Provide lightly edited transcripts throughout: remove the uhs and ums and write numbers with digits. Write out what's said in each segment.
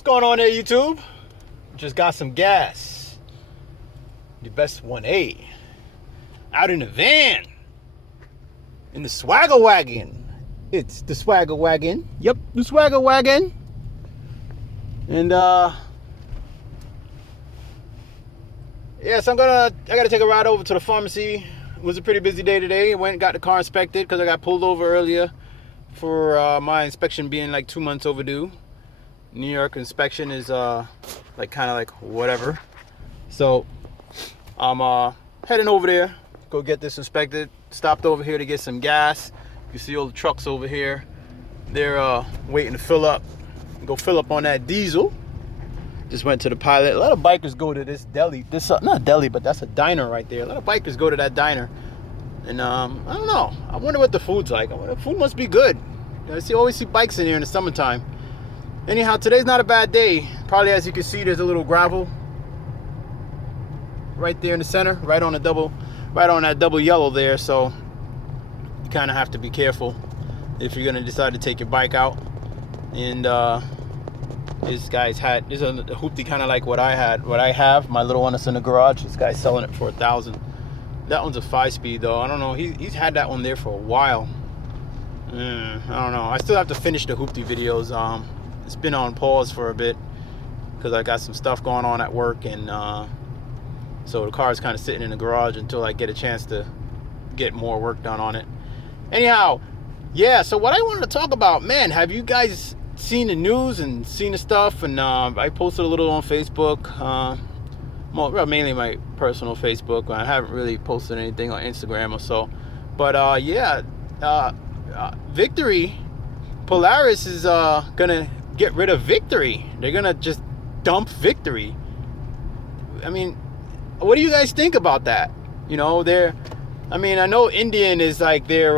What's going on there, YouTube? Just got some gas. The best 1A. Out in the van. In the Swagger Wagon. It's the Swagger Wagon. Yep, the Swagger Wagon. And yes, I gotta take a ride over to the pharmacy. It was a pretty busy day today. I went and got the car inspected because I got pulled over earlier for my inspection being like 2 months overdue. New York inspection is like kind of like whatever. So I'm heading over there, go get this inspected. Stopped over here to get some gas. You see all the trucks over here. They're waiting to fill up. Go fill up on that diesel. Just went to the Pilot. A lot of bikers go to this deli. This not deli, but that's a diner right there. A lot of bikers go to that diner. And I don't know. I wonder what the food's like. The food must be good. I always see bikes in here in the summertime. Anyhow, today's not a bad day. Probably, as you can see, there's a little gravel right there in the center, right on that double yellow there. So you kind of have to be careful if you're gonna decide to take your bike out. And this guy's had this is a hoopty kind of like what I have. My little one that's in the garage. This guy's selling it for $1,000. That one's a 5-speed though. I don't know. He's had that one there for a while. I don't know. I still have to finish the hoopty videos. It's been on pause for a bit because I got some stuff going on at work, and so the car is kind of sitting in the garage until I get a chance to get more work done on it. Anyhow, yeah, so what I wanted to talk about, man, have you guys seen the news and seen the stuff? And I posted a little on Facebook, mainly my personal Facebook. I haven't really posted anything on Instagram or so. But Victory, Polaris is gonna get rid of Victory. They're gonna just dump Victory. I mean, what do you guys think about that? You know, I know Indian is like their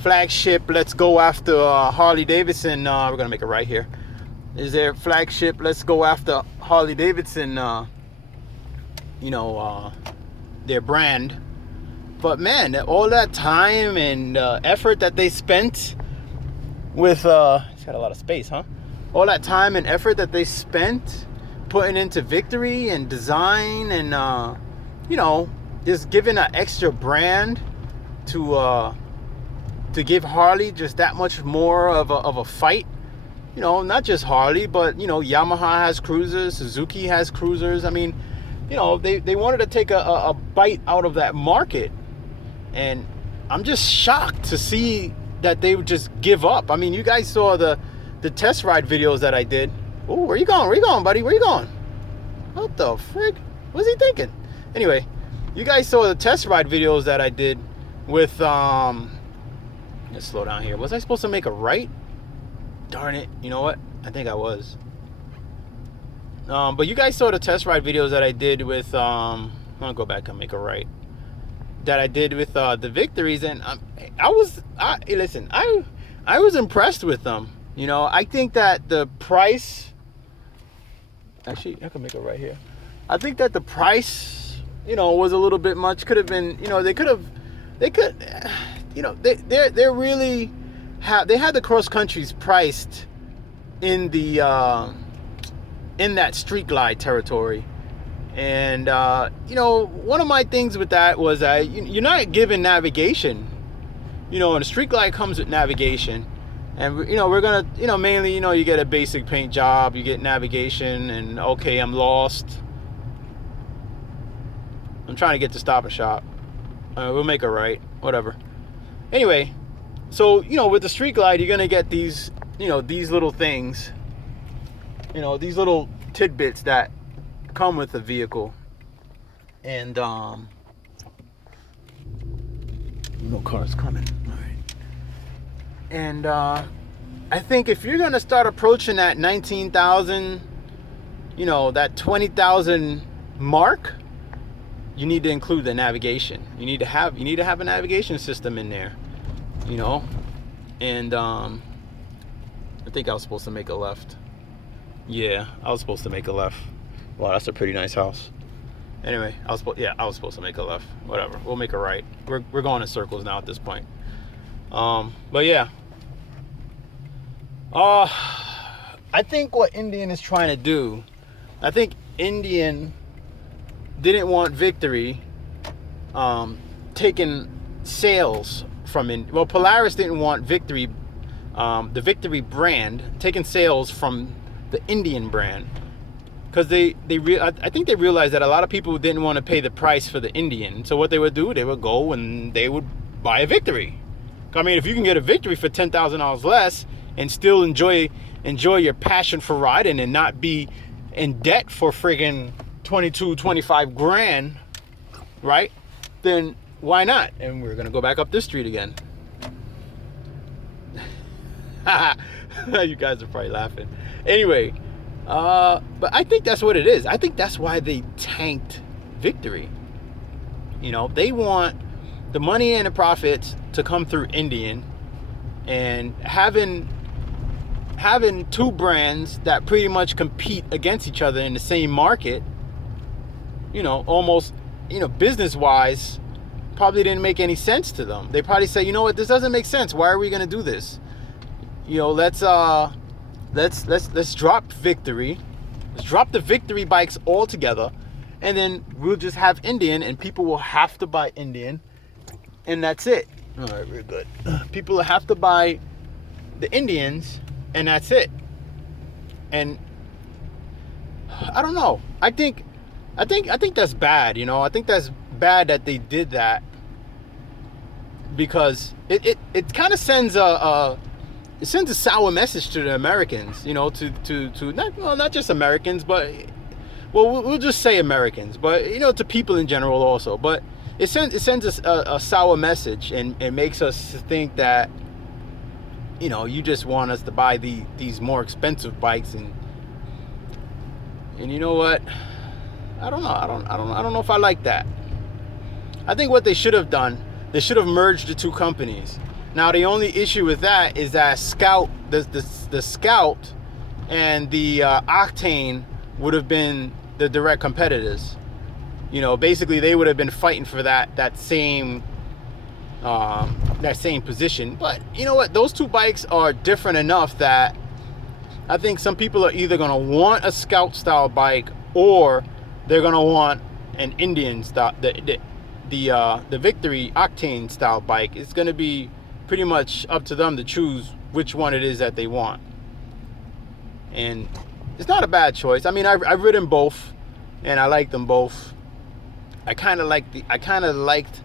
flagship. Let's go after Harley Davidson. We're gonna make it right here. Is their flagship? Let's go after Harley Davidson. Their brand. But man, all that time and effort that they spent with it's got a lot of space, huh? All that time and effort that they spent putting into Victory and design and just giving an extra brand to give Harley just that much more of a fight. Not just Harley, but Yamaha has cruisers, Suzuki has cruisers. I mean, they wanted to take a bite out of that market, and I'm just shocked to see that they would just give up. I mean, you guys saw the test ride videos that I did. Oh, where you going? Where you going, buddy? Where you going? What the frick? What's he thinking? Anyway, you guys saw the test ride videos that I did with let's slow down here. Was I supposed to make a right? Darn it. You know what? I think I was. But you guys saw the test ride videos that I did with I'm gonna go back and make a right. That I did with the Victories, and I was impressed with them. I think that the price. Actually, I can make it right here. I think that the price, was a little bit much. Could have been, they really they had the cross countries priced in the in that Street Glide territory. And one of my things with that was that you're not given navigation. And the Street Glide comes with navigation. And we're gonna mainly you get a basic paint job, you get navigation, and okay, I'm lost. I'm trying to get to Stop and Shop. We'll make it right, whatever. Anyway, so with the Street Glide, you're gonna get these these little things, these little tidbits that come with the vehicle. And no cars coming. All right. And I think if you're gonna start approaching that 19,000, that 20,000 mark, you need to include the navigation. You need to have a navigation system in there, And I think I was supposed to make a left. Yeah, I was supposed to make a left. Wow, that's a pretty nice house. Anyway, I was supposed to make a left. Whatever, we'll make a right. We're going in circles now at this point. But yeah. I think what Indian is trying to do, I think Indian didn't want Victory taking sales from well, Polaris didn't want Victory, the Victory brand taking sales from the Indian brand, because I think they realized that a lot of people didn't want to pay the price for the Indian. So what they would do, they would go and they would buy a Victory. I mean, if you can get a Victory for $10,000 less and still enjoy your passion for riding and not be in debt for friggin' 25 grand, right? Then why not? And we're gonna go back up this street again. You guys are probably laughing. Anyway, but I think that's what it is. I think that's why they tanked Victory. You know, they want the money and the profits to come through Indian, and having two brands that pretty much compete against each other in the same market, you know, almost, you know, business wise, probably didn't make any sense to them. They probably say, you know what, this doesn't make sense. Why are we going to do this? You know, let's drop Victory. Let's drop the Victory bikes altogether, and then we'll just have Indian, and people will have to buy Indian, and that's it. All right, we're good. People will have to buy the Indians, and that's it. And I don't know. I think that's bad. You know, I think that's bad that they did that, because it kind of sends a sour message to the Americans. You know, to not just Americans, but we'll just say Americans, but you know, to people in general also. But it sends us a sour message, and it makes us think that, you know, you just want us to buy these more expensive bikes, and you know what? I don't know if I like that. I think what they should have done, they should have merged the two companies. Now the only issue with that is that Scout, the Scout and the Octane would have been the direct competitors. You know, basically they would have been fighting for that same position. But you know what? Those two bikes are different enough that I think some people are either going to want a Scout style bike, or they're going to want an Indian style, the Victory Octane style bike. It's going to be pretty much up to them to choose which one it is that they want. And it's not a bad choice. I mean, I've ridden both, and I like them both. I kind of liked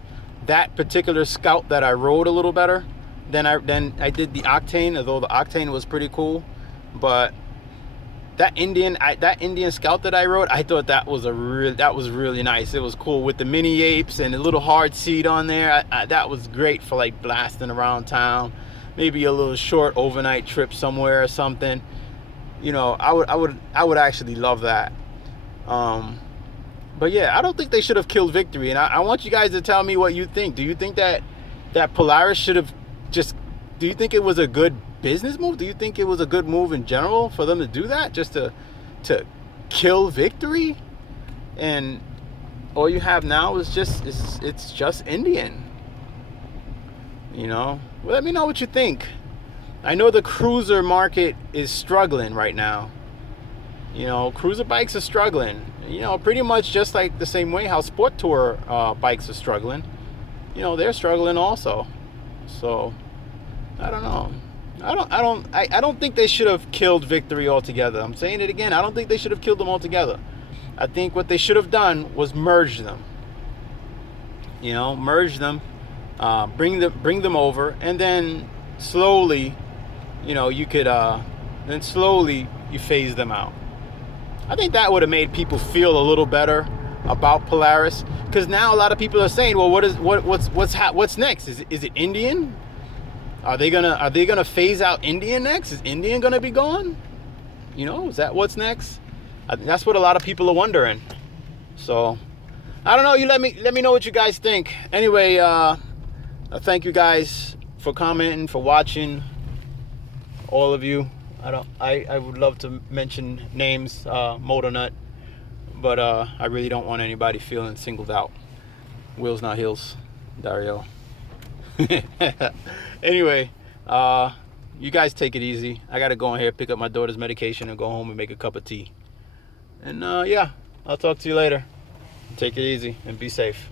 that particular Scout that I rode a little better than I did the Octane, although the Octane was pretty cool. But that Indian Scout that I rode, I thought that was really nice. It was cool with the mini apes and a little hard seat on there. That was great for like blasting around town, maybe a little short overnight trip somewhere or something. You know, I would actually love that. But yeah, I don't think they should have killed Victory, and I want you guys to tell me what you think. Do you think that Polaris should have just? Do you think it was a good business move? Do you think it was a good move in general for them to do that, just to kill Victory? And all you have now is it's just Indian. You know, well, let me know what you think. I know the cruiser market is struggling right now. You know, cruiser bikes are struggling. You know, pretty much just like the same way how sport tour bikes are struggling. You know, they're struggling also. So I don't know. I don't think they should have killed Victory altogether. I'm saying it again. I don't think they should have killed them altogether. I think what they should have done was merge them. You know, merge them, bring them over, and then slowly, you know, you could then slowly you phase them out. I think that would have made people feel a little better about Polaris, because now a lot of people are saying, well, what's next? Is it Indian? Are they gonna phase out Indian next? Is Indian gonna be gone? You know, is that what's next? That's what a lot of people are wondering. So I don't know. You let me know what you guys think. Anyway, thank you guys for commenting, for watching, all of you. I would love to mention names, Motornut, but I really don't want anybody feeling singled out. Wheels Not Heels, Dario. Anyway, you guys take it easy. I gotta go in here, pick up my daughter's medication, and go home and make a cup of tea. And yeah, I'll talk to you later. Take it easy and be safe.